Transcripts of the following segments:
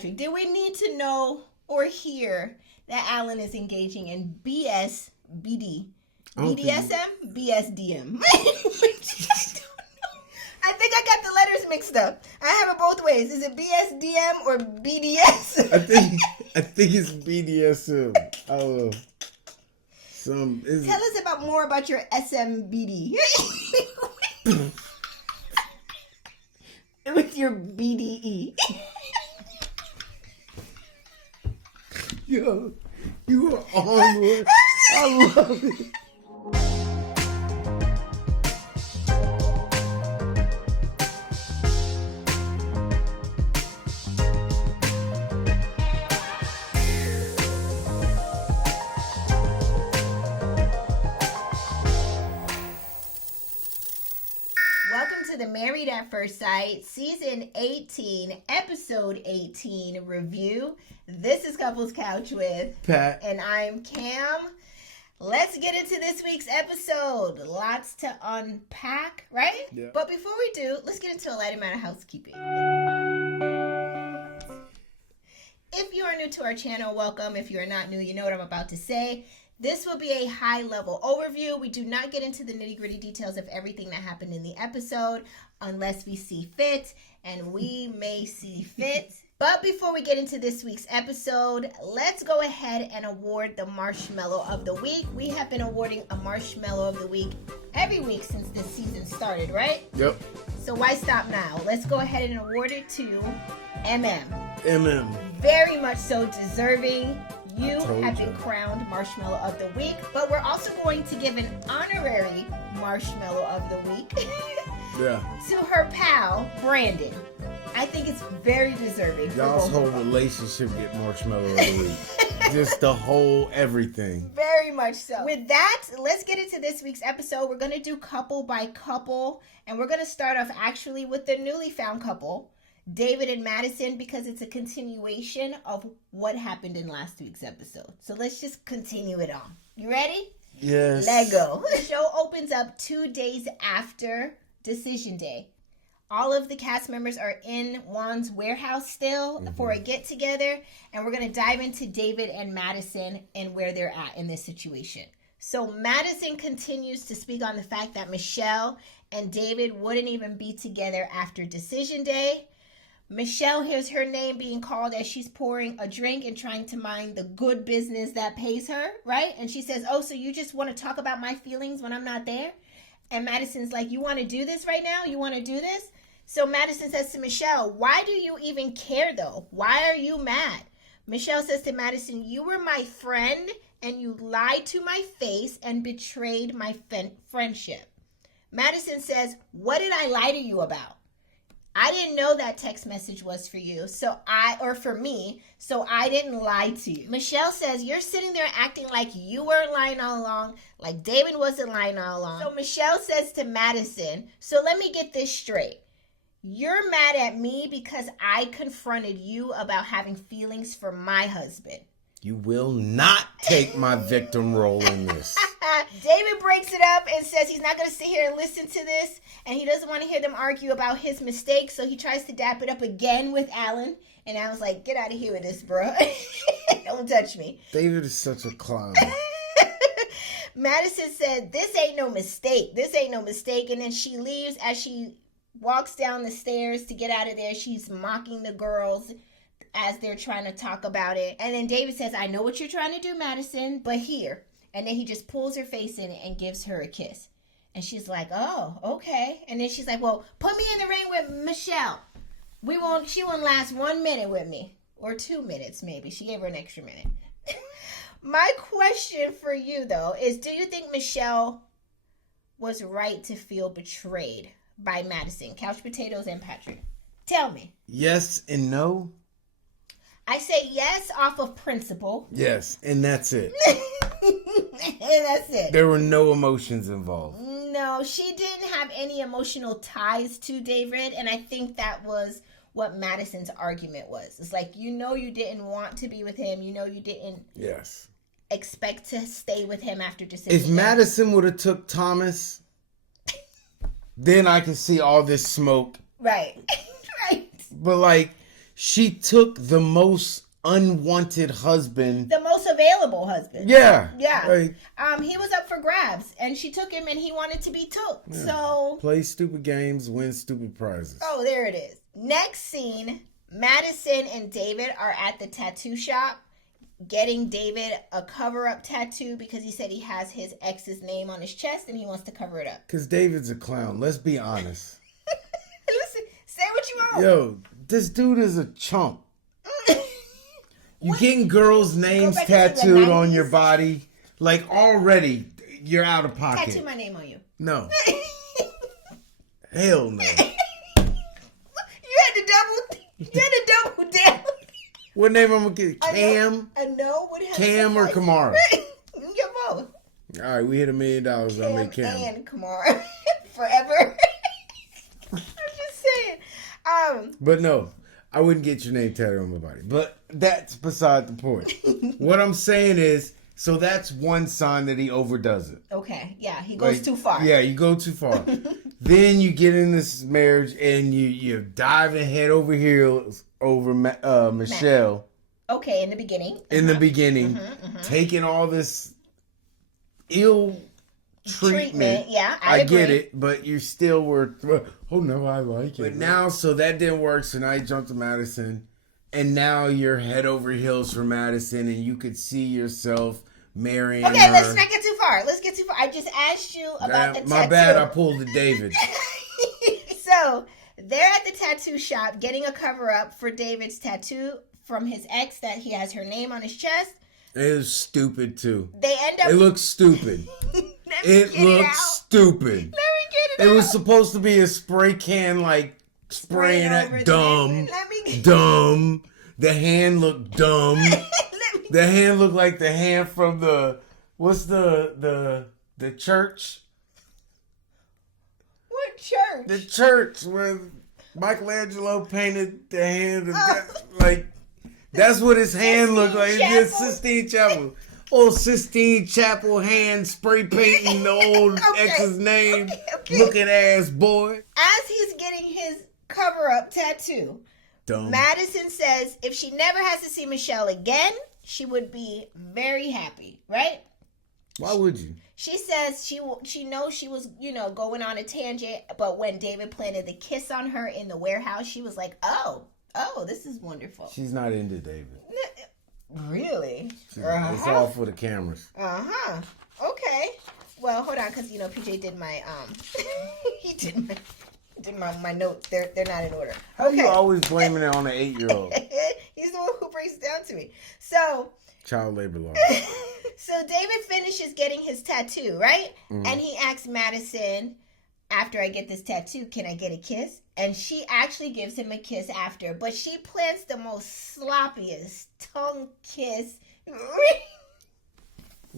Patrick, did we need to know or hear that Alan is engaging in BSBD? BDSM? BSDM. I think I got the letters mixed up. I have it both ways. Is it BSDM or BDS? I think it's BDSM. Oh. Tell us more about your SMBD. With your BDE. Yo, you are on one. I love it. The Married at First Sight, Season 18, Episode 18 review. This is Couples Couch with Pat. And I'm Cam. Let's get into this week's episode. Lots to unpack, right? Yeah. But before we do, let's get into a light amount of housekeeping. If you are new to our channel, welcome. If you are not new, you know what I'm about to say. This will be a high-level overview. We do not get into the nitty-gritty details of everything that happened in the episode unless we see fit, and we may see fit. But before we get into this week's episode, let's go ahead and award the Marshmallow of the Week. We have been awarding a Marshmallow of the Week every week since this season started, right? Yep. So why stop now? Let's go ahead and award it to MM. MM. Very much so deserving. You have been crowned Marshmallow of the Week, but we're also going to give an honorary Marshmallow of the Week to her pal, Brandon. I think it's very deserving. Y'all's whole relationship get Marshmallow of the Week. Just the whole everything. Very much so. With that, let's get into this week's episode. We're going to do couple by couple, and we're going to start off actually with the newly found couple, David and Madison, because it's a continuation of what happened in last week's episode. So let's just continue it on. You ready? Yes. Let go. The show opens up 2 days after Decision Day. All of the cast members are in Juan's warehouse still for a get-together, and we're going to dive into David and Madison and where they're at in this situation. So Madison continues to speak on the fact that Michelle and David wouldn't even be together after Decision Day. Michelle hears her name being called as she's pouring a drink and trying to mind the good business that pays her, right? And she says, oh, so you just want to talk about my feelings when I'm not there? And Madison's like, you want to do this right now? You want to do this? So Madison says to Michelle, why do you even care though? Why are you mad? Michelle says to Madison, you were my friend and you lied to my face and betrayed my friendship. Madison says, what did I lie to you about? I didn't know that text message was for you, for me, so I didn't lie to you. Michelle says, you're sitting there acting like you weren't lying all along, like David wasn't lying all along. So Michelle says to Madison, so let me get this straight. You're mad at me because I confronted you about having feelings for my husband. You will not take my victim role in this. David breaks it up and says he's not going to sit here and listen to this, and he doesn't want to hear them argue about his mistakes, so he tries to dap it up again with Alan, and Alan's like, get out of here with this, bro. Don't touch me. David is such a clown. Madison said, this ain't no mistake. This ain't no mistake, and then she leaves. As she walks down the stairs to get out of there, she's mocking the girls as they're trying to talk about it. And then David says, I know what you're trying to do, Madison, but here. And then he just pulls her face in it and gives her a kiss. And she's like, oh, okay. And then she's like, well, put me in the ring with Michelle. She won't last 1 minute with me. Or 2 minutes, maybe. She gave her an extra minute. My question for you, though, is do you think Michelle was right to feel betrayed by Madison? Couch Potatoes and Patrick. Tell me. Yes and no. I say yes off of principle. Yes, and that's it. And that's it. There were no emotions involved. No, she didn't have any emotional ties to David, and I think that was what Madison's argument was. It's like, you didn't want to be with him. You didn't expect to stay with him after Decision If Madison would have took Thomas, then I can see all this smoke. Right. Right. But She took the most unwanted husband. The most available husband. Yeah. Yeah. Like, he was up for grabs, and she took him, and he wanted to be took. yeah. So Play stupid games, win stupid prizes. Oh, there it is. Next scene, Madison and David are at the tattoo shop getting David a cover-up tattoo because he said he has his ex's name on his chest and he wants to cover it up. Because David's a clown. Let's be honest. Listen, say what you want. Yo, this dude is a chump. You getting girls' names tattooed on your body? Like, already, you're out of pocket. Tattoo my name on you. No. Hell no. You had to double down. What name I'm gonna get? Cam? I know. What Cam or Kamara? You can get both. All right, we hit $1 million. I'll make Cam. And Kamara. Forever. I'm just saying. But no, I wouldn't get your name tattooed on my body. But that's beside the point. What I'm saying is, so that's one sign that he overdoes it. Okay, yeah, he goes too far. Yeah, you go too far. Then you get in this marriage and you dive head over heels over Michelle. Okay, in the beginning. In the beginning, taking all this ill treatment. Yeah, I agree. get it, but you still were. Oh no, I like it. But now, so that didn't work. So now you jump to Madison, and now you're head over heels for Madison, and you could see yourself marrying her. Okay, let's not get too far. Let's get too far. I just asked you about the tattoo. My bad, I pulled the David. So they're at the tattoo shop getting a cover up for David's tattoo from his ex that he has her name on his chest. It was stupid too. They end up. It looks stupid. It looks stupid. Let me get it It out. was supposed to be a spray can, like spraying at dumb. Let Dumb. The hand looked dumb. The hand looked like the hand from the what's the church? What church? The church where Michelangelo painted the hand of like that's what his hand looked like. It's Sistine Chapel. Old Sistine Chapel hand spray painting the old ex's name. Looking ass boy. As he's getting his cover up tattoo, Dumb. Madison says if she never has to see Michelle again, she would be very happy, right? Why would you? She says she knows she was, going on a tangent, but when David planted the kiss on her in the warehouse, she was like, oh, this is wonderful. She's not into David. Really? It's all for the cameras. Uh-huh. Okay. Well, hold on, because, PJ did my, he did my notes. They're not in order. How you always blaming it on an 8-year-old? He's the one who breaks it down to me. So... Child labor law. So David finishes getting his tattoo, right? Mm. And he asks Madison, after I get this tattoo, can I get a kiss? And she actually gives him a kiss after, but she plants the most sloppiest tongue kiss.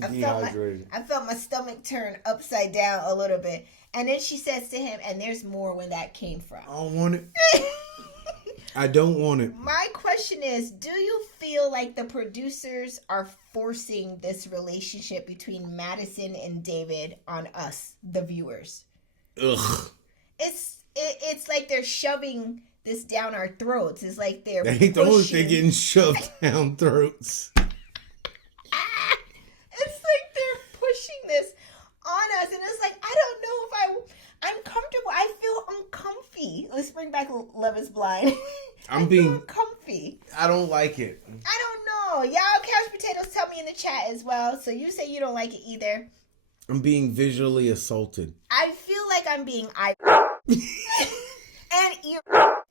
I felt my stomach turn upside down a little bit. And then she says to him, and there's more where that came from. I don't want it. I don't want it. My question is, do you feel like the producers are forcing this relationship between Madison and David on us, the viewers? Ugh. It's like they're shoving this down our throats. It's like they're They ain't the only thing getting shoved down throats. It's like they're pushing this on us, and it's like, I don't know if I'm comfortable. I feel uncomfy. Let's bring back Love is Blind. I'm being comfy. I don't like it. I don't know. Y'all couch potatoes, tell me in the chat as well. So you say you don't like it either. I'm being visually assaulted. I feel like I'm being and ear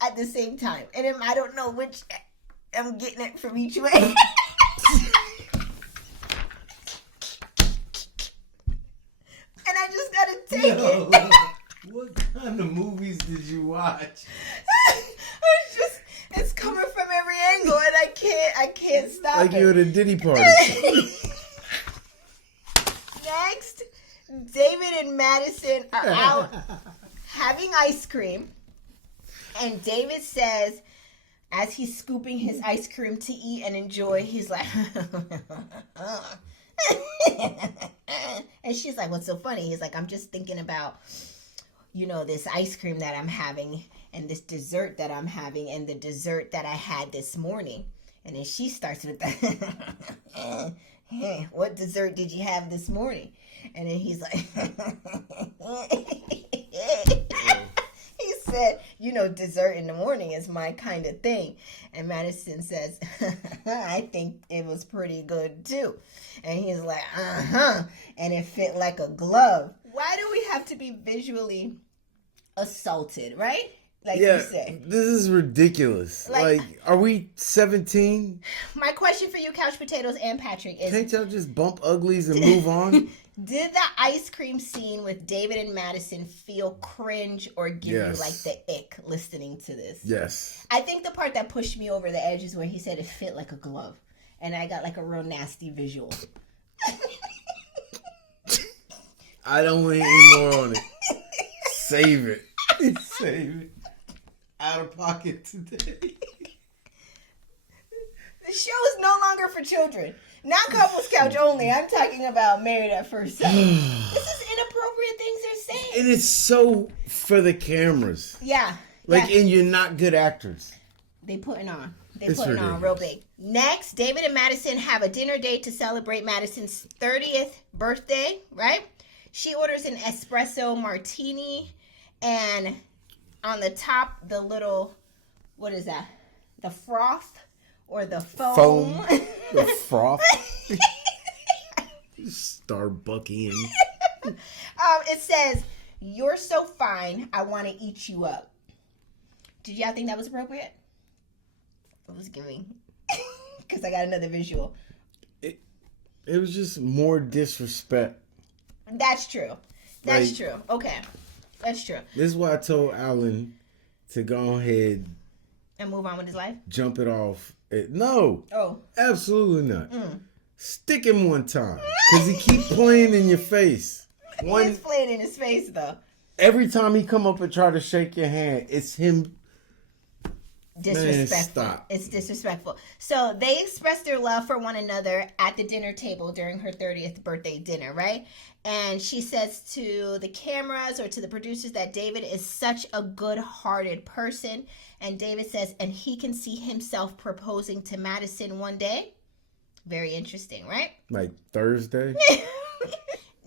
at the same time. And I don't know which I'm getting it from each way. And I just gotta take it. What kind of movies did you watch? It's coming from every angle, and I can't stop like it. you're at a Diddy party. Next, David and Madison are out having ice cream, and David says, as he's scooping his ice cream to eat and enjoy, he's like, and she's like, what's so funny? He's like, I'm just thinking about this ice cream that I'm having and this dessert that I'm having and the dessert that I had this morning. And then she starts with the, what dessert did you have this morning? And then he's like, he said, dessert in the morning is my kind of thing. And Madison says, I think it was pretty good too. And he's like, and it fit like a glove. Why do we have to be visually assaulted, right? Like you say. This is ridiculous. Like, are we 17? My question for you, Couch Potatoes and Patrick, is... Can't y'all just bump uglies and move on? Did the ice cream scene with David and Madison feel cringe or give you like the ick listening to this? Yes. I think the part that pushed me over the edge is where he said it fit like a glove. And I got like a real nasty visual. I don't want any more on it. Save it. Save it. Out of pocket today. The show is no longer for children. Not Couples Couch only. I'm talking about Married at First Sight. This is inappropriate things they're saying. It is so for the cameras. Yeah. And you're not good actors. They putting on. They putting on real big. Next, David and Madison have a dinner date to celebrate Madison's 30th birthday, right? She orders an espresso martini, and on the top, the little, what is that? The froth or the foam? The froth? Starbuckian. It says, "You're so fine, I want to eat you up." Did y'all think that was appropriate? I was giving, because I got another visual. It was just more disrespect. That's true. That's true. Okay. That's true. This is why I told Alan to go ahead and move on with his life. Jump it off. No. Oh. Absolutely not. Stick him one time, because he keep playing in your face. He's playing in his face though. Every time he come up and try to shake your hand, it's him. Disrespectful. Man, stop. It's disrespectful. So they expressed their love for one another at the dinner table during her 30th birthday dinner, right? And she says to the cameras or to the producers that David is such a good-hearted person. And David says, and he can see himself proposing to Madison one day. Very interesting, right? Like Thursday?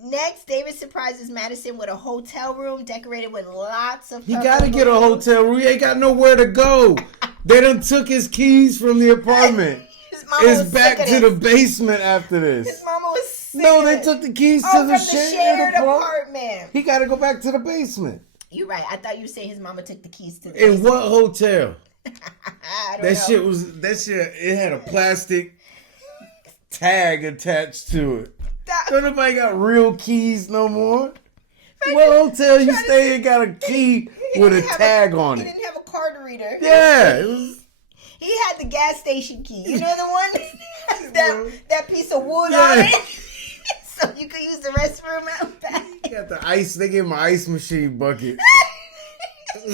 Next, David surprises Madison with a hotel room decorated with lots of... He got to get a hotel room. He ain't got nowhere to go. They done took his keys from the apartment. It's back to the basement after this. His mama was sick. No, they took the keys to the shared apartment. He got to go back to the basement. You're right. I thought you were saying his mama took the keys to the In basement. what hotel? I don't know. That shit, it had a plastic tag attached to it. Don't nobody got real keys no more. What hotel you stay in got a key with a tag on it? He didn't have a card reader. Yeah. He had the gas station key. You know the one? that piece of wood on it? So you could use the restroom out back. He got the ice. They gave him an ice machine bucket. So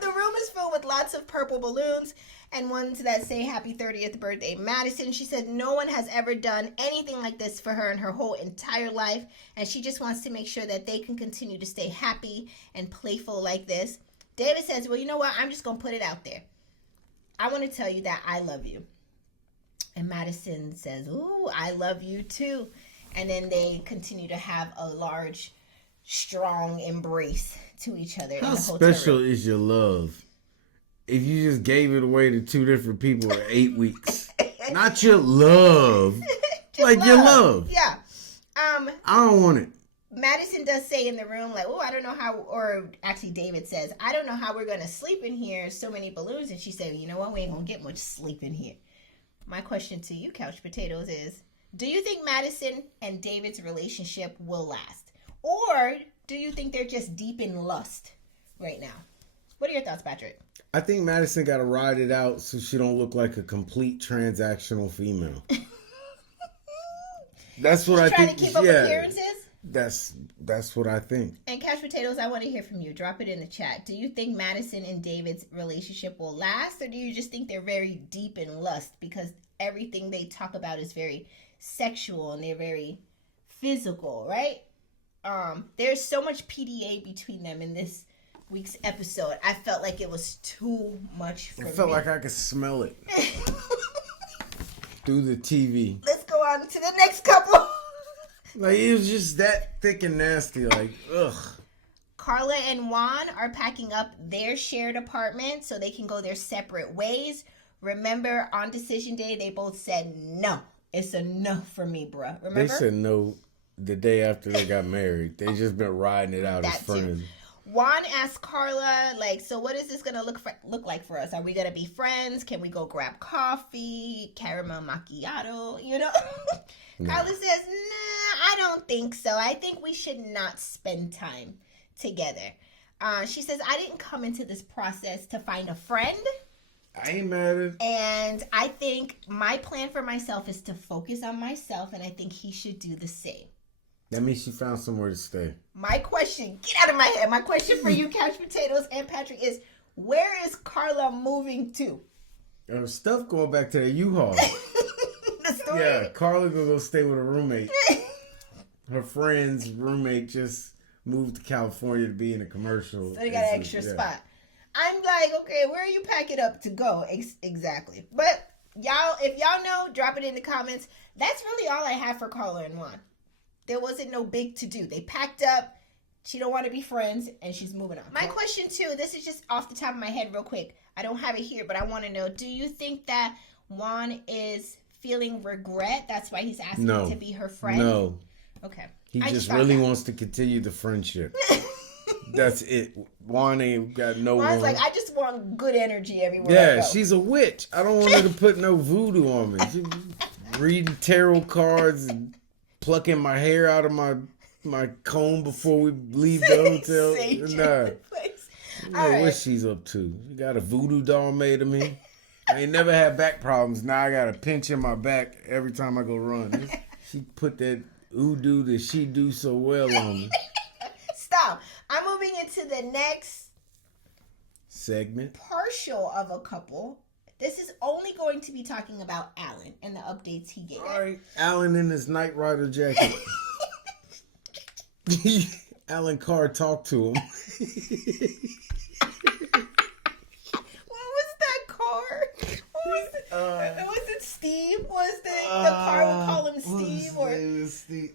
the room is filled with lots of purple balloons and ones that say happy 30th birthday Madison. She said no one has ever done anything like this for her in her whole entire life, and she just wants to make sure that they can continue to stay happy and playful like this. David says, well, you know what? I'm just going to put it out there. I want to tell you that I love you. And Madison says, ooh, I love you too. And then they continue to have a large, strong embrace to each other. How in the hotel special room. is your love if you just gave it away to two different people in 8 weeks? Not your love. Like love. Your love. Yeah. I don't want it. Madison does say in the room, like, oh, I don't know how, or actually David says, I don't know how we're going to sleep in here. So many balloons. And she said, you know what? We ain't going to get much sleep in here. My question to you, Couch Potatoes, is, do you think Madison and David's relationship will last? Or do you think they're just deep in lust right now? What are your thoughts, Patrick? I think Madison got to ride it out so she don't look like a complete transactional female. That's what I think. Trying to keep up appearances? That's what I think. And Couch Potatoes, I want to hear from you. Drop it in the chat. Do you think Madison and David's relationship will last, or do you just think they're very deep in lust because everything they talk about is very sexual and they're very physical, right? there's so much PDA between them in this week's episode. I felt like it was too much for me. I felt like I could smell it through the TV. Let's go on to the next couple. Like, it was just that thick and nasty. Like, ugh. Karla and Juan are packing up their shared apartment so they can go their separate ways. Remember, on decision day, they both said no. It's a no for me, bruh. Remember? They said no the day after they got married. They just been riding it out as friends. Juan asked Karla, like, so what is this going to look like for us? Are we going to be friends? Can we go grab coffee? Caramel macchiato? You know? No. Karla says, nah, I don't think so. I think we should not spend time together. She says, I didn't come into this process to find a friend. I ain't mad at it. And I think my plan for myself is to focus on myself, and I think he should do the same. That means she found somewhere to stay. My question, get out of my head. My question for you, Couch Potatoes and Patrick, is where is Karla moving to? There's stuff going back to the U-Haul. The story? Yeah, Karla gonna go stay with a roommate. Her friend's roommate just moved to California to be in a commercial. So they got an extra spot. I'm like, okay, where are you packing up to go? Exactly. But y'all, if y'all know, drop it in the comments. That's really all I have for Karla and Juan. There wasn't no big to do. They packed up. She don't want to be friends, and she's moving on. My question, too, this is just off the top of my head real quick. I don't have it here, but I want to know, do you think that Juan is feeling regret? That's why he's asking to be her friend? No. Okay. He just really wants to continue the friendship. That's it. Juan ain't got no one. Juan's like, I just want good energy everywhere I go. She's a witch. I don't want her to put no voodoo on me. She reading tarot cards and plucking my hair out of my comb before we leave the hotel. Nah. I don't know what she's up to. She got a voodoo doll made of me. I ain't never had back problems. Now I got a pinch in my back every time I go run. She put that voodoo that she do so well on me. Stop. I'm moving into the next segment. Partial of a couple. This is only going to be talking about Alan and the updates he gave. All right. Alan in his Knight Rider jacket. Alan Carr talked to him. What was that car? What was it? Was it Steve? Was the car would call him Steve? It was Steve.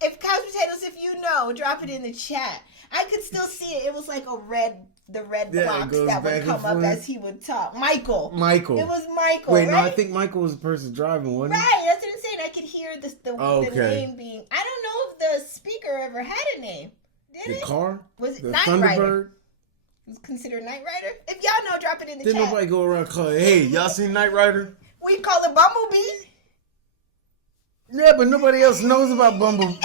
If Couch Potatoes, if you know, drop it in the chat. I could still see it. It was like the red box that would come up as he would talk. Michael. It was Michael. Wait, right? no, I think Michael was the person driving, wasn't he? Right, that's what I'm saying. I could hear the name being. I don't know if the speaker ever had a name. Did it? The car? Was it the Knight Thunderbird? Rider? It was considered Knight Rider? If y'all know, drop it in the chat. Didn't nobody go around calling, hey, y'all seen Knight Rider? We call it Bumblebee. Yeah, but nobody else knows about Bumblebee.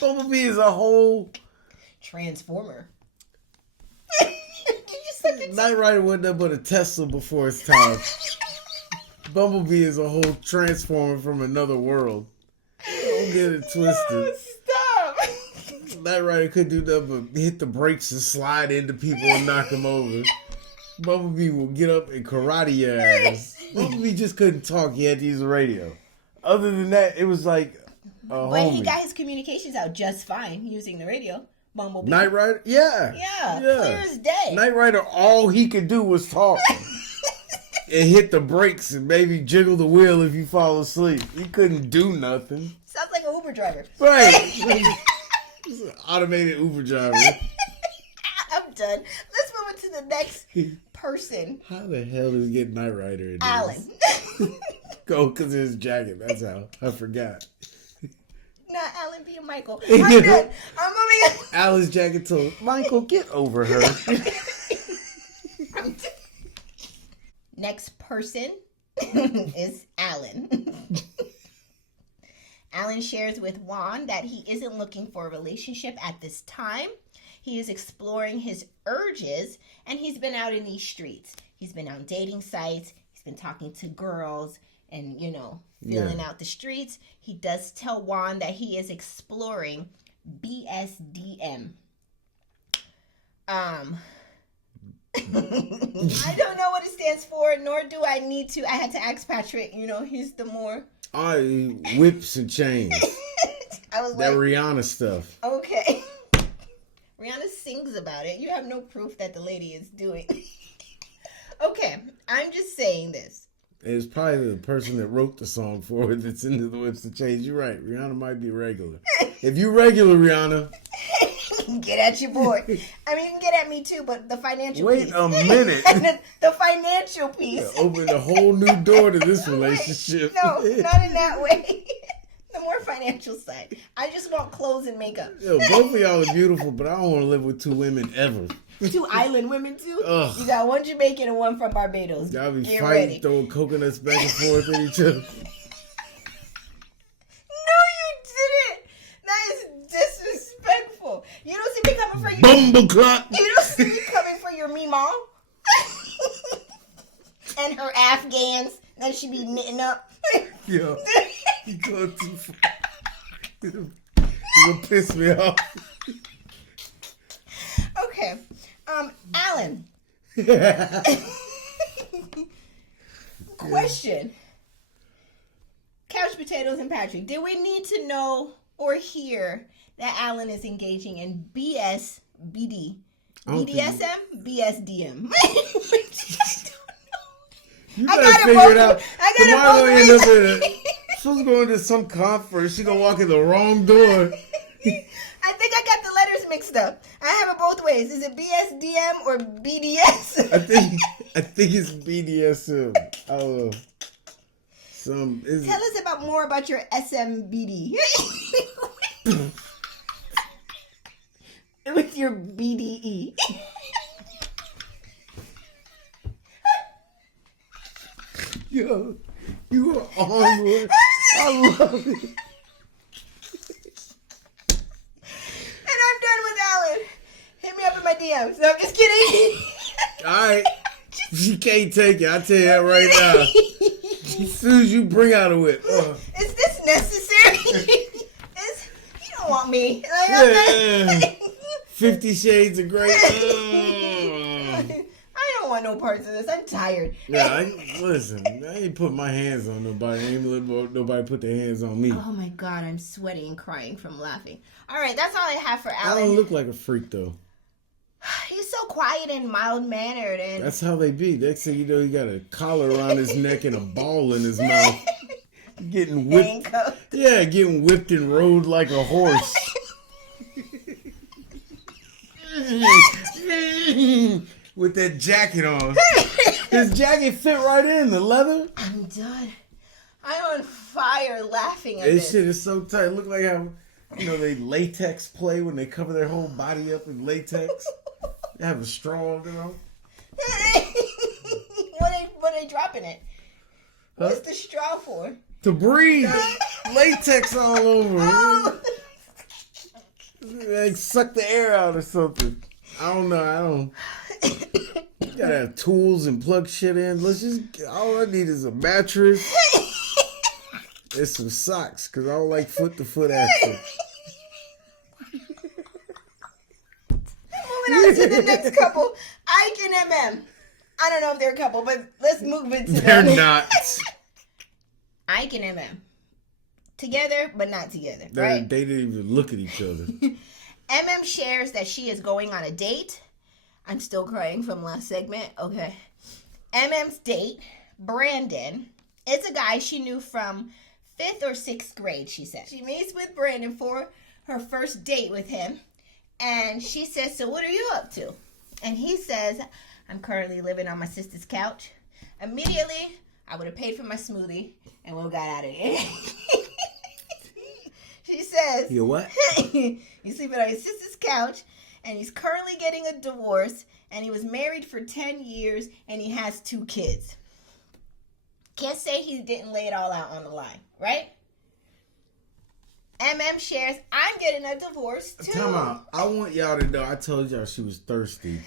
Bumblebee is a whole transformer. Knight Rider wasn't nothing but a Tesla before its time. Bumblebee is a whole transformer from another world. Don't get it twisted. No, stop. Knight Rider couldn't do nothing but hit the brakes and slide into people and knock them over. Bumblebee will get up and karate your ass. Bumblebee just couldn't talk. He had to use the radio. Other than that, it was like a homie. But he got his communications out just fine using the radio. Bumblebee. Knight Rider? Yeah, clear as day. Knight Rider, all he could do was talk. And hit the brakes and maybe jiggle the wheel if you fall asleep. He couldn't do nothing. Sounds like an Uber driver. Right. He's an automated Uber driver. I'm done. Let's move into the next person. How the hell did he get Knight Rider in this? Alan. Go because of his jacket. That's how. I forgot. Not Alan being Michael. I'm done. I'm moving on. Alan's jacket told Michael, get over her. I'm done. Next person is Alan. Alan shares with Juan that he isn't looking for a relationship at this time. He is exploring his urges, and he's been out in these streets. He's been on dating sites. He's been talking to girls and, feeling out the streets. He does tell Juan that he is exploring BSDM. I don't know what it stands for, nor do I need to. I had to ask Patrick, he's the more... Whips and chains. I was that like, Rihanna stuff. okay. Rihanna sings about it. You have no proof that the lady is doing. Okay, I'm just saying this. It's probably the person that wrote the song for it that's into the whips to change. You're right. Rihanna might be regular. If you regular, Rihanna. Get at your boy. I mean, you can get at me too, but the financial Wait piece. a minute. the financial piece. Opened a whole new door to this relationship. No, not in that way. The more financial side. I just want clothes and makeup. Yo, both of y'all are beautiful, but I don't want to live with two women ever. 2 island women too? Ugh. You got one Jamaican and one from Barbados. Y'all be Get fighting, ready. throwing coconuts back and forth at each other. No, you didn't. That is disrespectful. You don't see me coming for you. Bumbleclot. You don't see me coming for your meemaw. And her Afghans that she be knitting up. Yo, you go too far. You gonna piss me off. Okay. Alan. Question. Couch Potatoes and Patrick, did we need to know or hear that Alan is engaging in BSBD? BDSM? BSDM. You I gotta got it figure both- it out. I got it Tomorrow both gonna end ways. up in a, she's going to some conference. She gonna walk in the wrong door. I think I got the letters mixed up. I have it both ways. Is it BSDM or BDS? I think it's BDSM. I don't know. Tell us more about your SMBD. With your BDE. Yo, you are on one. I love it. And I'm done with Alan. Hit me up in my DMs. No, I'm just kidding. Alright. She can't take it. I tell you that right now. As soon as you bring out a whip. Is this necessary? You don't want me. Yeah. 50 Shades of Grey. I don't want no parts of this. I'm tired. Yeah, listen, I ain't put my hands on nobody. I ain't let nobody put their hands on me. Oh my God, I'm sweating and crying from laughing. All right, that's all I have for I Alan. don't look like a freak, though. He's so quiet and mild-mannered, and That's how they be. Next thing you know, he got a collar around his neck and a ball in his mouth. Getting whipped. handcuffed. Yeah, getting whipped and rode like a horse. With that jacket on. His jacket fit right in, the leather. I'm done. I'm on fire laughing at This this. shit is so tight. Look like how, they latex play when they cover their whole body up in latex. They have a straw on their own. What are they dropping it? What's the straw for? To breathe. Latex all over. Oh. Like suck the air out or something. I don't know. You gotta have tools and plug shit in. All I need is a mattress and some socks because I don't like foot to foot action. Moving on to the next couple, Ike and MM. I don't know if they're a couple, but let's move into They're them. not. Ike and MM. Together, but not together, right? They didn't even look at each other. MM shares that she is going on a date. I'm still crying from last segment. Okay. MM's date, Brandon, is a guy she knew from 5th or 6th grade, she said. She meets with Brandon for her first date with him. And she says, so what are you up to? And he says, I'm currently living on my sister's couch. Immediately, I would have paid for my smoothie and we got out of here. She says, You what? he's sleeping on his sister's couch and he's currently getting a divorce and he was married for 10 years and he has 2 kids. Can't say he didn't lay it all out on the line, right? MM shares, I'm getting a divorce too. Come on. I want y'all to know I told y'all she was thirsty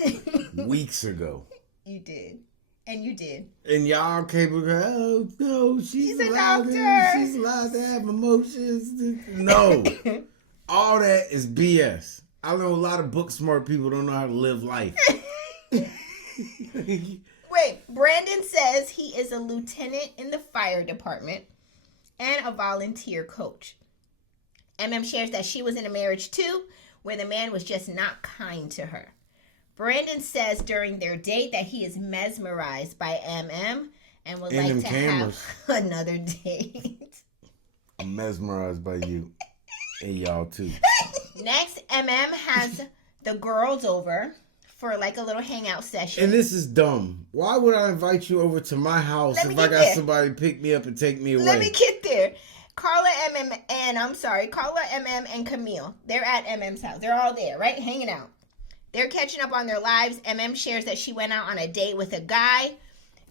weeks ago. You did. And you did. And y'all came with her, oh, no, she's a allowed doctor. She's allowed to have emotions. No. All that is BS. I know a lot of book smart people don't know how to live life. Wait, Brandon says he is a lieutenant in the fire department and a volunteer coach. MM shares that she was in a marriage too, where the man was just not kind to her. Brandon says during their date that he is mesmerized by MM and would like to have another date. I'm mesmerized by you. And y'all too. Next, MM has the girls over for like a little hangout session. And this is dumb. Why would I invite you over to my house if I got somebody to pick me up and take me away? Let me get there. Karla, MM, and Camille. They're at MM's house. They're all there, right? Hanging out. They're catching up on their lives. MM shares that she went out on a date with a guy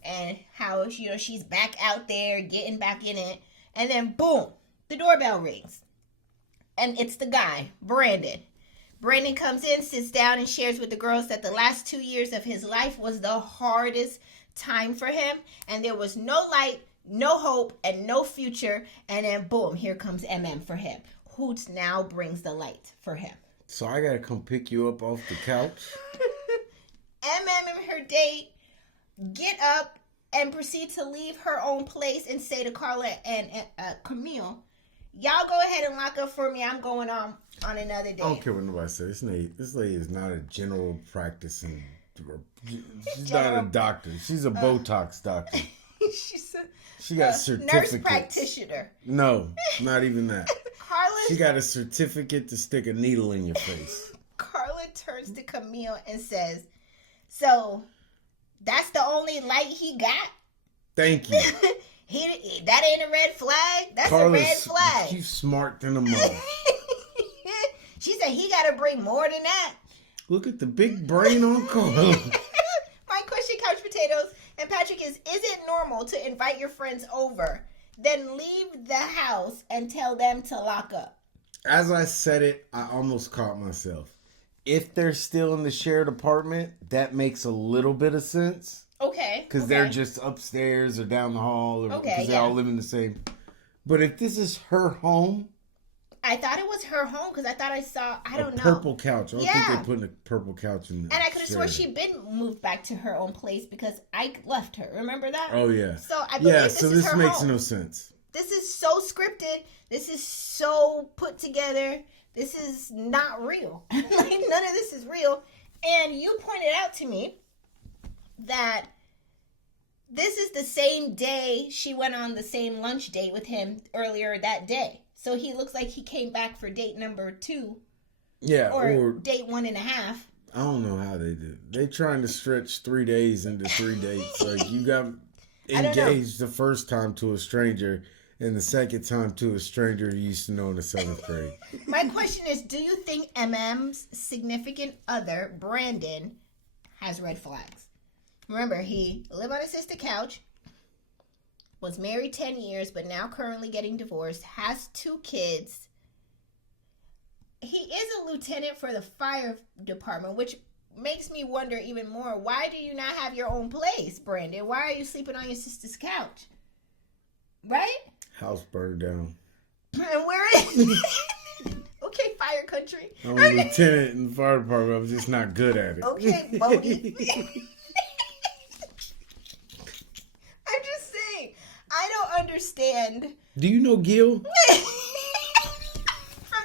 and how, she's back out there, getting back in it. And then, boom, the doorbell rings. And it's the guy, Brandon. Brandon comes in, sits down, and shares with the girls that the last 2 years of his life was the hardest time for him. And there was no light, no hope, and no future. And then, boom, here comes MM for him. Hoots now brings the light for him. So I got to come pick you up off the couch? MM and her date get up and proceed to leave her own place and say to Karla and Camille, y'all go ahead and lock up for me. I'm going on another day. I don't care what nobody says. This lady is not a general practicing. She's not a doctor. She's a Botox doctor. She got certificates. Nurse practitioner. No, not even that. She got a certificate to stick a needle in your face. Karla turns to Camille and says, so that's the only light he got? Thank you. That ain't a red flag? That's a red flag. She's smart than a mother. She said he got to bring more than that. Look at the big brain on Karla. My question, Couch Potatoes and Patrick, is it normal to invite your friends over, then leave the house and tell them to lock up? As I said it, I almost caught myself. If they're still in the shared apartment, that makes a little bit of sense. Okay. Because they're just upstairs or down the hall, or because they all live in the same. But if this is her home, I thought it was her home because I thought I saw, I don't know. Purple couch. I don't think they put a purple couch in there. And I could have sworn she'd been moved back to her own place because I left her. Remember that? Oh, yeah. So I believe this makes no sense. This is so scripted. This is so put together. This is not real. Like, none of this is real. And you pointed out to me that this is the same day she went on the same lunch date with him earlier that day. So he looks like he came back for date number 2. Yeah. Or date 1.5. I don't know how they did. They trying to stretch 3 days into 3 dates. Like, you got engaged the first time to a stranger and the second time to a stranger you used to know in the 7th grade. My question is, do you think MM's significant other, Brandon, has red flags? Remember, he lived on his sister's couch, was married 10 years, but now currently getting divorced, has 2 kids. He is a lieutenant for the fire department, which makes me wonder even more, why do you not have your own place, Brandon? Why are you sleeping on your sister's couch? Right? House burned down. And where is okay, fire country. I'm a lieutenant in the fire department. I'm just not good at it. Okay, Bodie. I'm just saying, I don't understand. Do you know Gil? From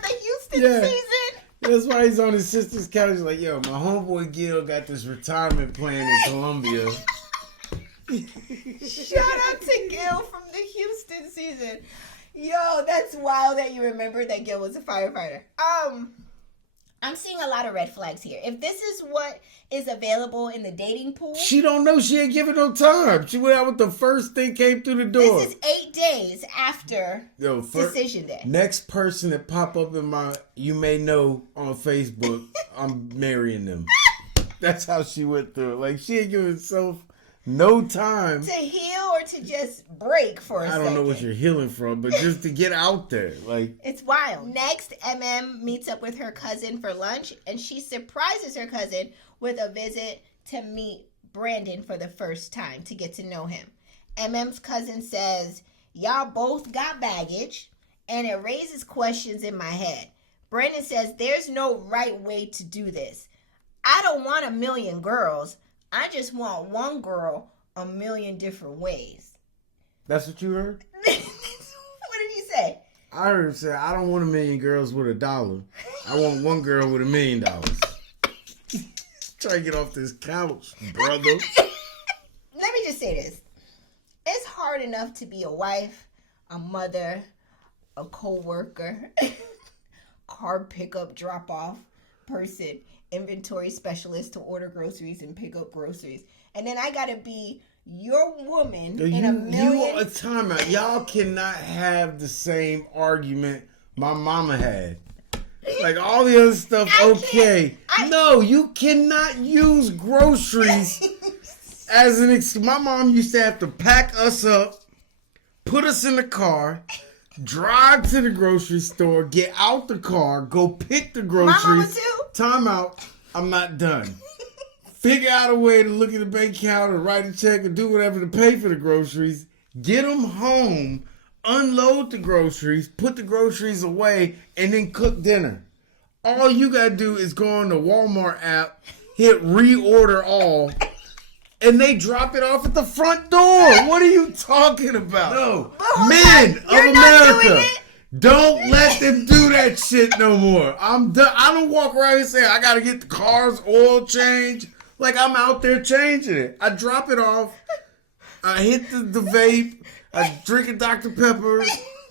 the Houston season? That's why he's on his sister's couch. He's like, yo, my homeboy Gil got this retirement plan in Colombia. Shout out to Gil from the Houston season. Yo, that's wild that you remember that Gil was a firefighter. I'm seeing a lot of red flags here. If this is what is available in the dating pool, she don't know. She ain't giving no time. She went out with the first thing came through the door. This is 8 days after decision day. Next person that pop up in my you may know on Facebook, I'm marrying them. That's how she went through it. Like, she ain't giving herself no time to heal or to just break for a second. I don't know what you're healing from, but just to get out there. Like, it's wild. Next, meets up with her cousin for lunch, and she surprises her cousin with a visit to meet Brandon for the first time, to get to know him. MM's cousin says, y'all both got baggage, and it raises questions in my head. Brandon says, there's no right way to do this. I don't want 1 million girls. I just want one girl 1 million different ways. That's what you heard? What did he say? I heard him say, I don't want $1 million girls with $1. I want one girl with $1 million. Try to get off this couch, brother. Let me just say this. It's hard enough to be a wife, a mother, a co-worker, car pickup drop-off person, inventory specialist to order groceries and pick up groceries. And then I gotta be your woman in a million... Time out. Y'all cannot have the same argument my mama had. Like all the other stuff, okay. No, you cannot use groceries as an excuse. My mom used to have to pack us up, put us in the car, drive to the grocery store, get out the car, go pick the groceries. My mama too? Time out. I'm not done. Figure out a way to look at the bank account or write a check or do whatever to pay for the groceries. Get them home, unload the groceries, put the groceries away, and then cook dinner. All you gotta do is go on the Walmart app, hit reorder all, and they drop it off at the front door. What are you talking about? No, men of America, don't let them do that shit no more. I'm done. I don't walk around here saying I gotta get the car's oil changed. Like I'm out there changing it. I drop it off. I hit the vape. I drink a Dr. Pepper.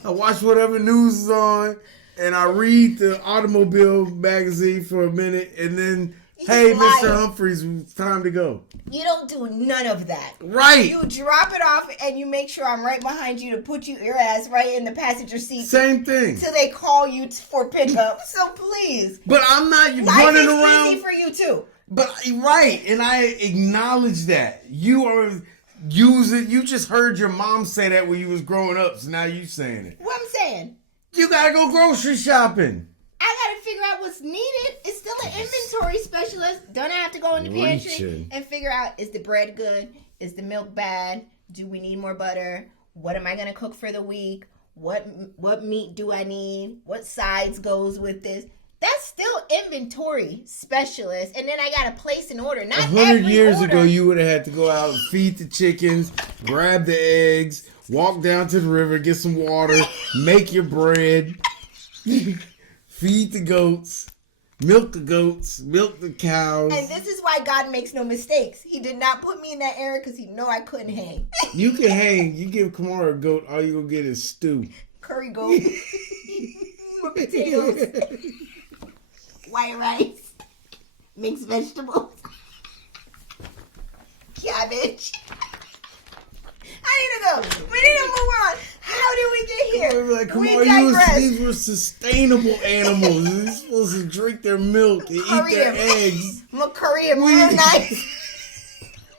I watch whatever news is on. And I read the automobile magazine for a minute. And then, hey, Mr. Humphreys, it's time to go. You don't do none of that. Right. You drop it off and you make sure I'm right behind you to put your ass right in the passenger seat. Same thing. Till they call you for pickup. So please. But I'm not running around. Life is easy for you too. But right, and I acknowledge that. You are using, you just heard your mom say that when you was growing up, so now you saying it. What I'm saying? You gotta go grocery shopping. I gotta figure out what's needed. It's still an inventory specialist. Don't I have to go in the pantry and figure out, is the bread good? Is the milk bad? Do we need more butter? What am I gonna cook for the week? What meat do I need? What sides goes with this? That's still inventory specialist. And then I got to place an order. Not 100 years order. ago, you would have had to go out and feed the chickens, grab the eggs, walk down to the river, get some water, make your bread, feed the goats, milk the cows. And this is why God makes no mistakes. He did not put me in that era because he know I couldn't hang. You can hang. You give Kamara a goat, all you gonna get is stew. Curry goat. Potatoes. White rice, mixed vegetables, cabbage. I need to go. We need to move on. How did we get here? Like, come on, these were sustainable animals. They're supposed to drink their milk and eat their eggs. I'm a Korean real nice.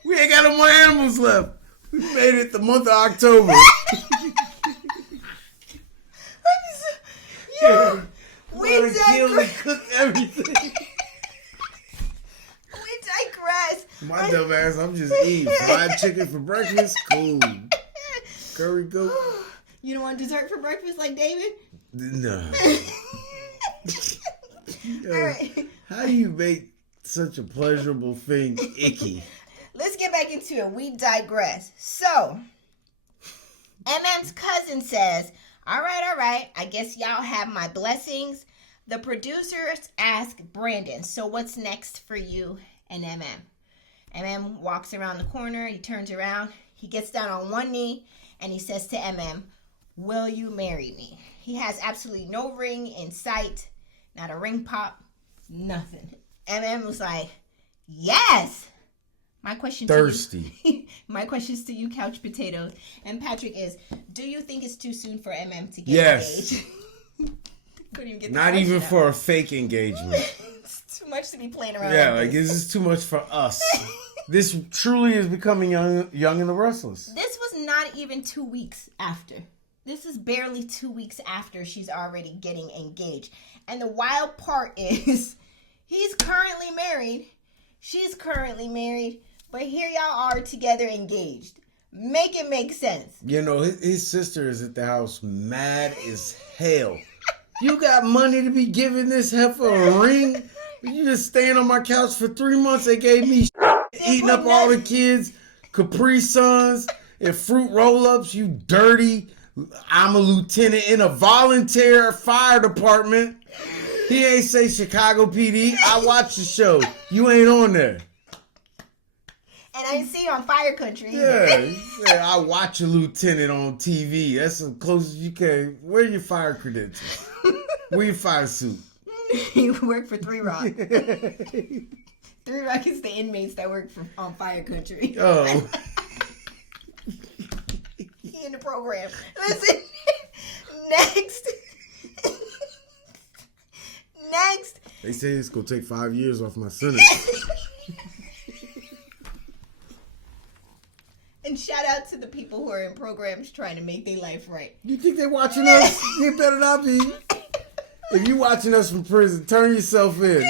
We ain't got no more animals left. We made it the month of October. Yo. We digress. Cook everything. We digress. My dumb ass, I'm just eating fried chicken for breakfast. Cool. Curry goat. You don't want dessert for breakfast like David? No. Yo, all right. How do you make such a pleasurable thing icky? Let's get back into it. We digress. So, MM's cousin says, all right. I guess y'all have my blessings. The producers ask Brandon, so what's next for you and MM walks around the corner. He turns around. He gets down on one knee, and he says to MM, will you marry me? He has absolutely no ring in sight, not a ring pop, nothing. Was like, yes. My question my questions to you, Couch Potatoes, and Patrick is, do you think it's too soon for to get engaged? Couldn't even get not even for a fake engagement. It's too much to be playing around. Yeah, like this is too much for us. This truly is becoming young and the restless. This was not even 2 weeks after. This is barely 2 weeks after she's already getting engaged. And the wild part is, he's currently married. She's currently married. But here y'all are together engaged. Make it make sense. You know, his sister is at the house mad as hell. You got money to be giving this heifer a ring? You just staying on my couch for 3 months. They gave me eating up all the kids, Capri Suns, and fruit roll-ups, you dirty, I'm a lieutenant in a volunteer fire department. He ain't say Chicago PD. I watch the show. You ain't on there. And I see you on Fire Country either. Yeah, he said, I watch a lieutenant on TV. That's as close as you can. Where are your fire credentials? Where your fire suit? You work for 3 Rock. 3 Rock is the inmates that work on Fire Country. Oh. He in the program. Listen, next. They say it's going to take 5 years off my sentence. And shout out to the people who are in programs trying to make their life right. You think they watching us? You better not be. If you watching us from prison, turn yourself in.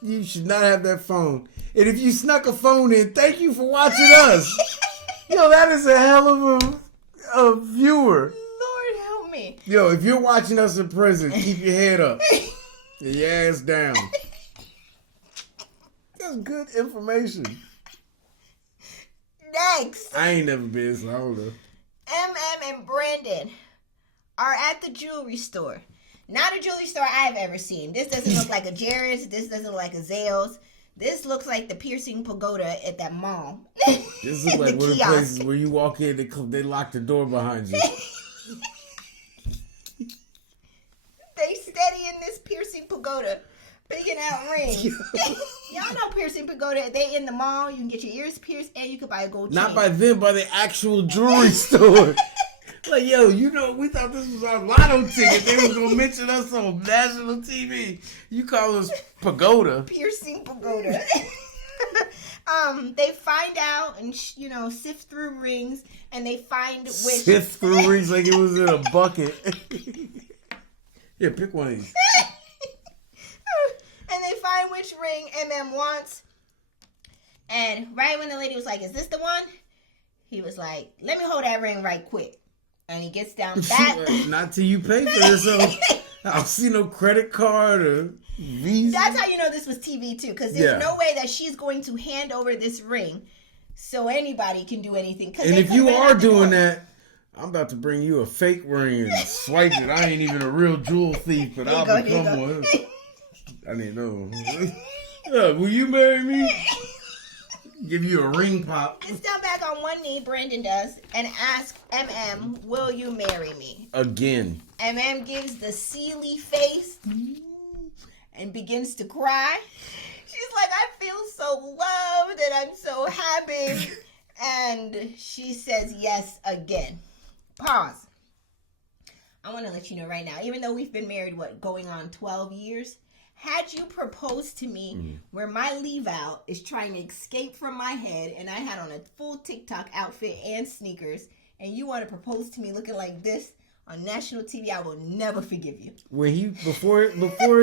You should not have that phone. And if you snuck a phone in, thank you for watching us. Yo, that is a hell of a viewer. Lord help me. Yo, if you're watching us in prison, keep your head up. And your ass down. That's good information. Next. I ain't never been, so I don't know. MM and Brandon are at the jewelry store. Not a jewelry store I've ever seen. This doesn't look like a Jared's. This doesn't look like a Zales. This looks like the piercing pagoda at that mall. This looks like one of the places where you walk in, they lock the door behind you. They steady in this piercing pagoda, picking out rings. Y'all know piercing pagoda. They in the mall. You can get your ears pierced and you can buy a gold chain. Not by them, by the actual jewelry store. Like, yo, you know, we thought this was our lotto ticket. They was going to mention us on national TV. You call us pagoda. Piercing pagoda. They find out and, sift through rings, and they find which... Sift through rings like it was in a bucket. Yeah, pick one of these. And they find which ring MM wants. And right when the lady was like, is this the one? He was like, let me hold that ring right quick. And he gets down back. Not till you pay for yourself. I don't see no credit card or Visa. That's how you know this was TV too. Because there's no way that she's going to hand over this ring so anybody can do anything. And if you are doing that, I'm about to bring you a fake ring and swipe it. I ain't even a real jewel thief, but I'll become one. I didn't know. Will you marry me? Give you a ring pop. Gets down back on one knee, Brandon does, and asks MM, will you marry me? Again. MM gives the Sealy face and begins to cry. She's like, I feel so loved and I'm so happy. And she says yes again. Pause. I want to let you know right now, even though we've been married, going on 12 years, had you proposed to me where my leave out is trying to escape from my head and I had on a full TikTok outfit and sneakers, and you want to propose to me looking like this on national TV, I will never forgive you. When before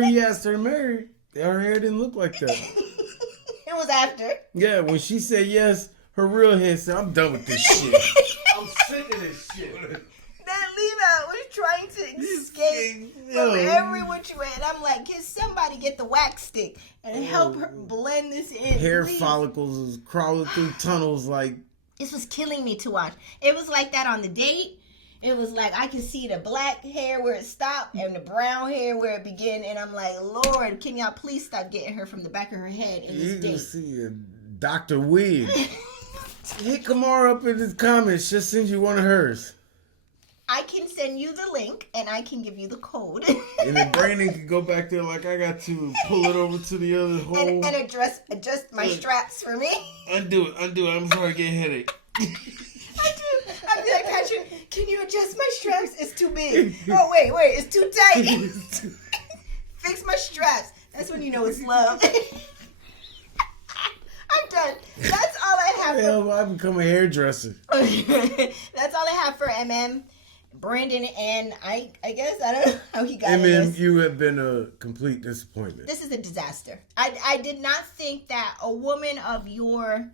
he asked her to marry, her hair didn't look like that. It was after. Yeah, when she said yes, her real head said, I'm done with this shit. I'm sick of this shit. That leave out was trying to escape from every which way. And I'm like, can somebody get the wax stick and help her blend this in? Hair please? Follicles was crawling through tunnels like... This was killing me to watch. It was like that on the date. It was like I could see the black hair where it stopped and the brown hair where it began. And I'm like, Lord, can y'all please stop getting her from the back of her head in this date? You can see a Dr. Wig. Hit Kamara up in the comments. She'll send you one of hers. I can send you the link and I can give you the code. And then Brandon can go back there like I got to pull it over to the other hole. And adjust my straps for me. Undo it. I'm sorry, I get a headache. I do. I'd be like, Patrick, can you adjust my straps? It's too big. Oh, wait, it's too tight. Fix my straps. That's when you know it's love. I'm done. That's all I have. Hell, I become a hairdresser. That's all I have for MM. Brandon, and I guess I don't know how he got MM, you have been a complete disappointment. This is a disaster. I did not think that a woman of your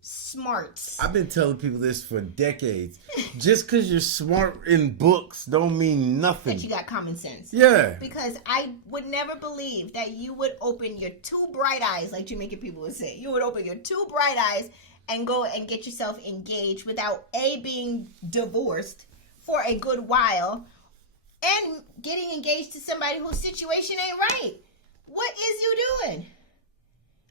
smarts. I've been telling people this for decades. Just because you're smart in books don't mean nothing. That you got common sense. Yeah. Because I would never believe that you would open your two bright eyes, like Jamaican people would say. You would open your two bright eyes and go and get yourself engaged without A, being divorced for a good while and getting engaged to somebody whose situation ain't right. What is you doing?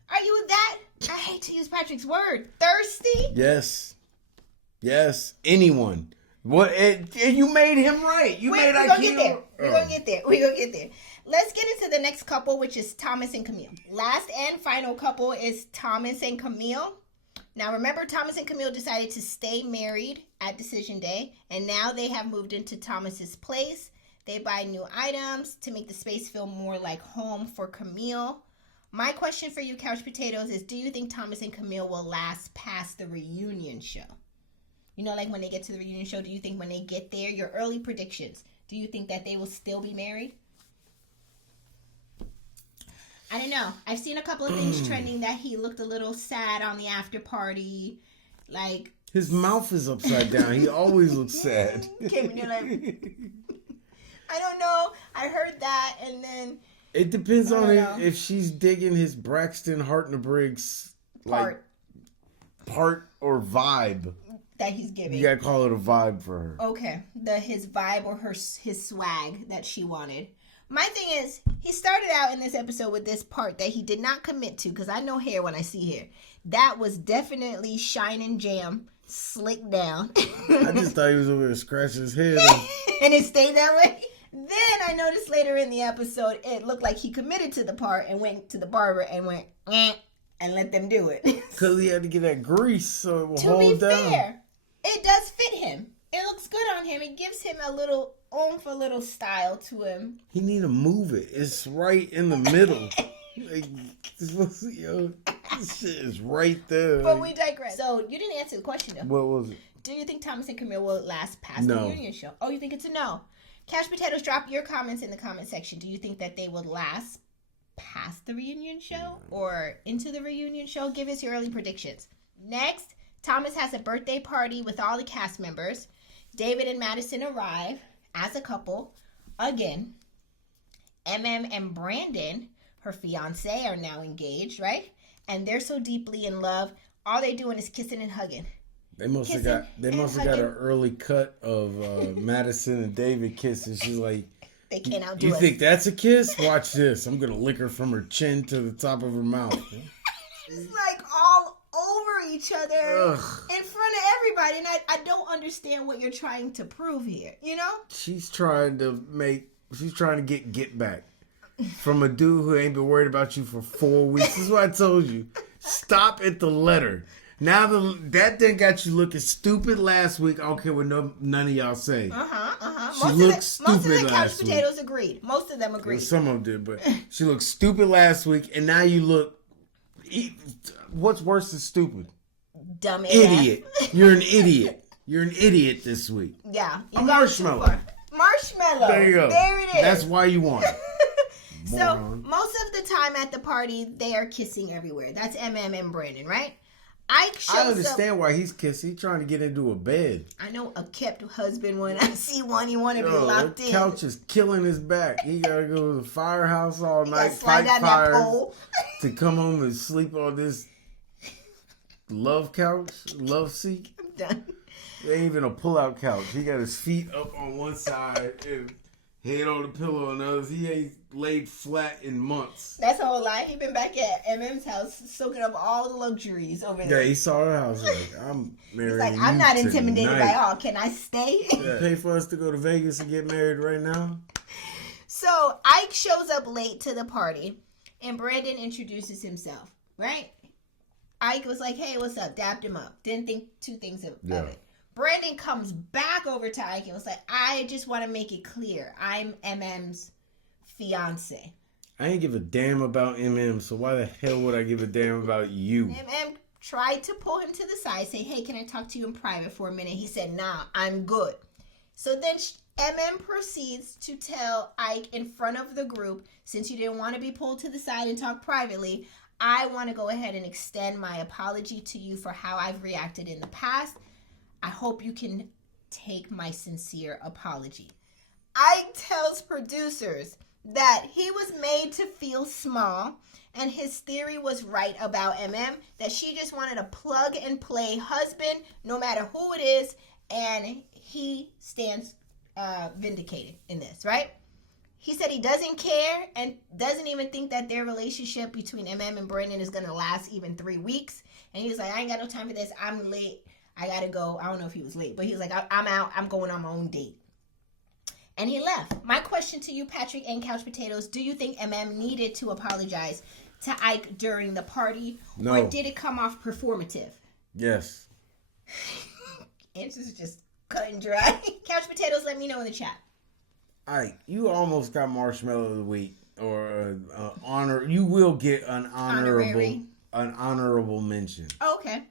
Are you that, I hate to use Patrick's word, thirsty? Yes. Anyone. What? And you made him right. We're gonna get there. We're gonna get there. Let's get into the next couple, which is Thomas and Camille. Last and final couple is Thomas and Camille. Now remember, Thomas and Camille decided to stay married at decision day, and now they have moved into Thomas's place. They buy new items to make the space feel more like home for Camille. My question for you, Couch Potatoes, is do you think Thomas and Camille will last past the reunion show? You know, like when they get to the reunion show, do you think when they get there, your early predictions, do you think that they will still be married? I don't know. I've seen a couple of things trending that he looked a little sad on the after party. Like, his mouth is upside down. He always looks sad. I don't know. I heard that, and then it depends on if she's digging his Braxton Hartnebriggs part or vibe that he's giving. You gotta call it a vibe for her. Okay, his vibe or his swag that she wanted. My thing is, he started out in this episode with this part that he did not commit to, because I know hair when I see hair. That was definitely Shine Jam, slicked down. I just thought he was over there scratching his head. And it stayed that way. Then I noticed later in the episode, it looked like he committed to the part and went to the barber and went, and let them do it. Because he had to get that grease so it will hold down. To be fair, it does fit him. It looks good on him. It gives him a little oomph, a little style to him. He need to move it. It's right in the middle. Like, this shit is right there. But we digress. So you didn't answer the question though. What was it? Do you think Thomas and Camille will last past the reunion show? Oh, you think it's a no? Cash Potatoes, drop your comments in the comment section. Do you think that they will last past the reunion show or into the reunion show? Give us your early predictions. Next, Thomas has a birthday party with all the cast members. David and Madison arrive as a couple again. And Brandon, her fiance, are now engaged, right? And they're so deeply in love. All they're doing is kissing and hugging. They must have got an early cut of Madison and David kissing. She's like, they can't outdo you us. think that's a kiss? Watch this. I'm gonna lick her from her chin to the top of her mouth. It's like all over each other in front of everybody, and I don't understand what you're trying to prove here. You know? She's trying to get back from a dude who ain't been worried about you for 4 weeks. This is what I told you. Stop at the letter. Now that thing got you looking stupid last week. I don't care what none of y'all say. She looked stupid last week. Most of the Couch Potatoes agreed. Most of them agreed. Well, some of them did, but she looked stupid last week, and now you look. What's worse than stupid? Dumb idiot. You're an idiot. You're an idiot this week. Yeah. A marshmallow. Marshmallow. There you go. There it is. That's why you won. So most of the time at the party, they are kissing everywhere. That's and Brandon, right? I understand why he's kissing. He's trying to get into a bed. I know a kept husband. When I see one, he want to be locked in. The couch is killing his back. He gotta go to the firehouse all night, fight fires to come home and sleep on this love couch, love seat. I'm done. It ain't even a pull-out couch. He got his feet up on one side and head on the pillow on the other. He ain't laid flat in months. That's a whole lie. He been back at MM's house soaking up all the luxuries over there. Yeah, he saw her house. Like, I'm married. He's like, I'm not intimidated by all. Can I stay? You pay for us to go to Vegas and get married right now? So Ike shows up late to the party, and Brandon introduces himself, right? Ike was like, hey, what's up? Dapped him up. Didn't think two things of it. Brandon comes back over to Ike and was like, I just want to make it clear. I'm MM's fiance. I ain't give a damn about MM, so why the hell would I give a damn about you? MM tried to pull him to the side, say, hey, can I talk to you in private for a minute? He said, nah, I'm good. So then MM proceeds to tell Ike in front of the group, since you didn't want to be pulled to the side and talk privately, I want to go ahead and extend my apology to you for how I've reacted in the past. I hope you can take my sincere apology. Ike tells producers that he was made to feel small, and his theory was right about that she just wanted a plug and play husband, no matter who it is, and he stands vindicated in this, right? He said he doesn't care and doesn't even think that their relationship between MM and Brandon is going to last even 3 weeks. And he was like, I ain't got no time for this. I'm late. I got to go. I don't know if he was late, but he was like, I'm out. I'm going on my own date. And he left. My question to you, Patrick and Couch Potatoes, do you think MM needed to apologize to Ike during the party? No. Or did it come off performative? Yes. Answers just cut and dry. Couch Potatoes, let me know in the chat. Ike, you almost got Marshmallow of the Week or honor. You will get an honorable mention. Oh, okay.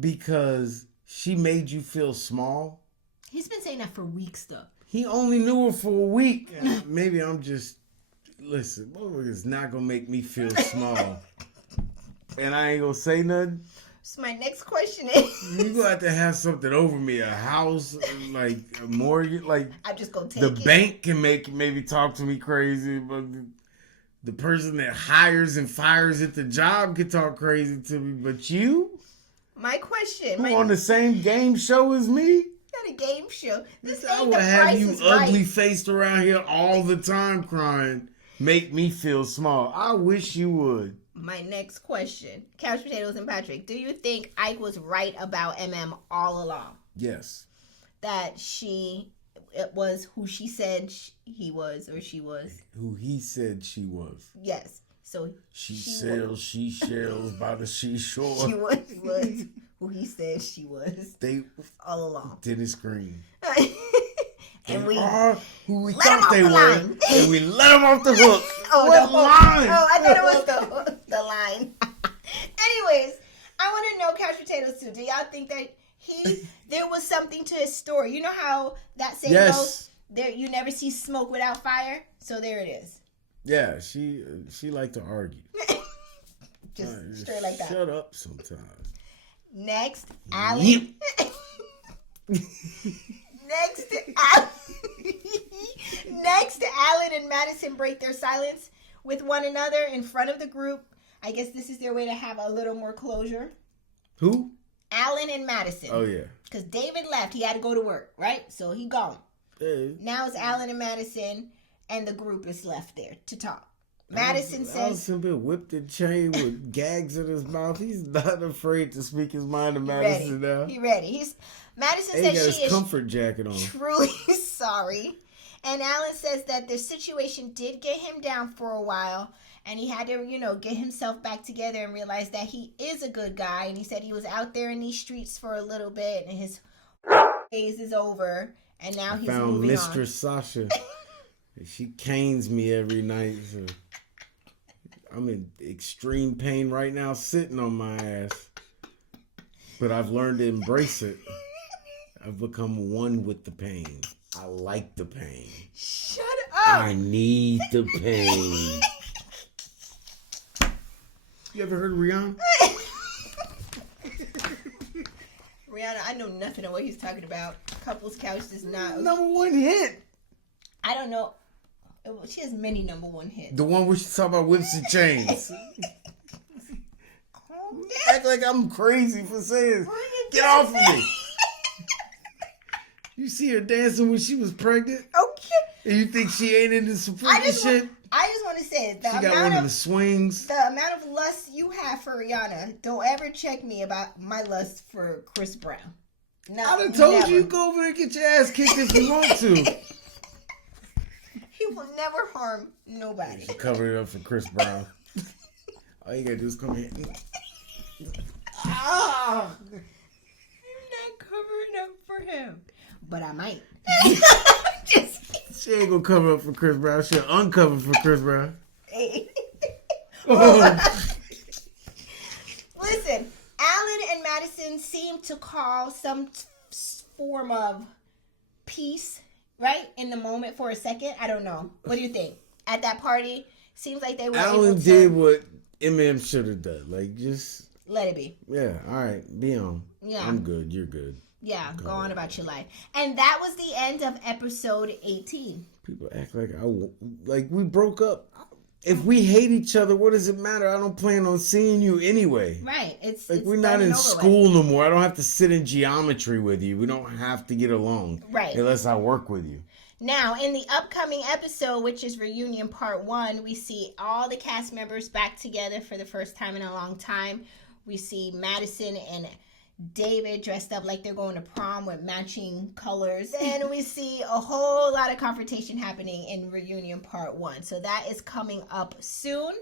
Because she made you feel small. He's been saying that for weeks, though. He only knew her for a week. Maybe I'm just... Listen, it's not going to make me feel small. And I ain't going to say nothing. So my next question is... You're going to have to have something over me. A house, like a mortgage. Like I'm just going to take the it. bank can maybe talk to me crazy, but the person that hires and fires at the job can talk crazy to me. But you? My question... Who on the same game show as me? Not a game show. This I ain't would The have Price you is ugly Right. faced around here all the time crying. Make me feel small. I wish you would. My next question. Couch Potatoes and Patrick, do you think Ike was right about MM all along? Yes. That it was who she said he was or she was? Who he said she was. Yes. So she shells by the seashore. She was who he said she was. They all along. Didn't scream. And they we are who we let thought they the were. line. And we let them off the hook. What line? Oh, I thought it was the line. Anyways, I want to know, Couch Potatoes too. Do y'all think that there was something to his story? You know how that saying goes? There, you never see smoke without fire. So there it is. Yeah, she liked to argue. Just straight like that. Shut up sometimes. Next, Alan. Next, Alan and Madison break their silence with one another in front of the group. I guess this is their way to have a little more closure. Who? Alan and Madison. Oh, yeah. Because David left. He had to go to work, right? So he gone. Hey. Now it's Alan and Madison, and the group is left there to talk. Madison says... Allison been whipped and chained with gags in his mouth. He's not afraid to speak his mind to Madison now. He ready. Madison says she got his comfort jacket on. Truly sorry. And Alan says that the situation did get him down for a while, and he had to, get himself back together and realize that he is a good guy. And he said he was out there in these streets for a little bit, and his days is over, and now he's found moving Mistress on. Sasha. She canes me every night. So I'm in extreme pain right now, sitting on my ass. But I've learned to embrace it. I've become one with the pain. I like the pain. Shut up. I need the pain. You ever heard of Rihanna? Rihanna, I know nothing of what he's talking about. Couples Couch does not. #1 hit. I don't know. She has many #1 hits. The one where she talk about whips and chains. Act like I'm crazy for saying. Get off of me. You see her dancing when she was pregnant? Okay. And you think she ain't into some freaky shit? I just want to say she got one of the swings. The amount of lust you have for Rihanna, don't ever check me about my lust for Chris Brown. No, I done told you go over there and get your ass kicked if you want to. He will never harm nobody. She covered it up for Chris Brown. All you gotta do is come here. Ah! You're not covering up for him. But I might. She ain't gonna cover up for Chris Brown. She'll uncover for Chris Brown. Listen, Alan and Madison seem to call some form of peace, right? In the moment for a second. I don't know. What do you think? At that party, seems like they were Alan able to... did what MM should have done. Like, just... Let it be. Yeah, all right. Be on. Yeah. I'm good. You're good. Yeah, go on about your life. And that was the end of episode 18. People act like we broke up. if we hate each other, what does it matter? I don't plan on seeing you anyway. Right. It's we're not in school no more. I don't have to sit in geometry with you. We don't have to get along. Right. Unless I work with you. Now, in the upcoming episode, which is Reunion Part 1, we see all the cast members back together for the first time in a long time. We see Madison and David dressed up like they're going to prom with matching colors. And we see a whole lot of confrontation happening in Reunion Part 1. So that is coming up soon.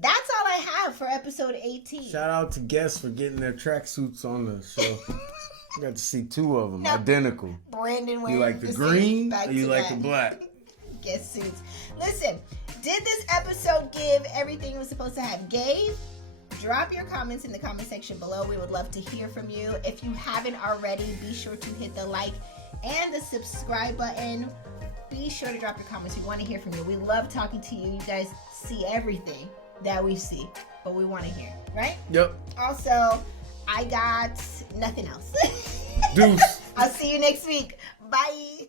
That's all I have for episode 18. Shout out to guests for getting their tracksuits on the show. I got to see 2 of them, identical. Brandon wearing you like the green or you like back. the black? Guest suits. Listen, did this episode give everything it was supposed to have? Gave? Drop your comments in the comment section below. We would love to hear from you. If you haven't already, be sure to hit the like and the subscribe button. Be sure to drop your comments. We want to hear from you. We love talking to you. You guys see everything that we see, but we want to hear, right? Yep. Also, I got nothing else. Deuce. I'll see you next week. Bye.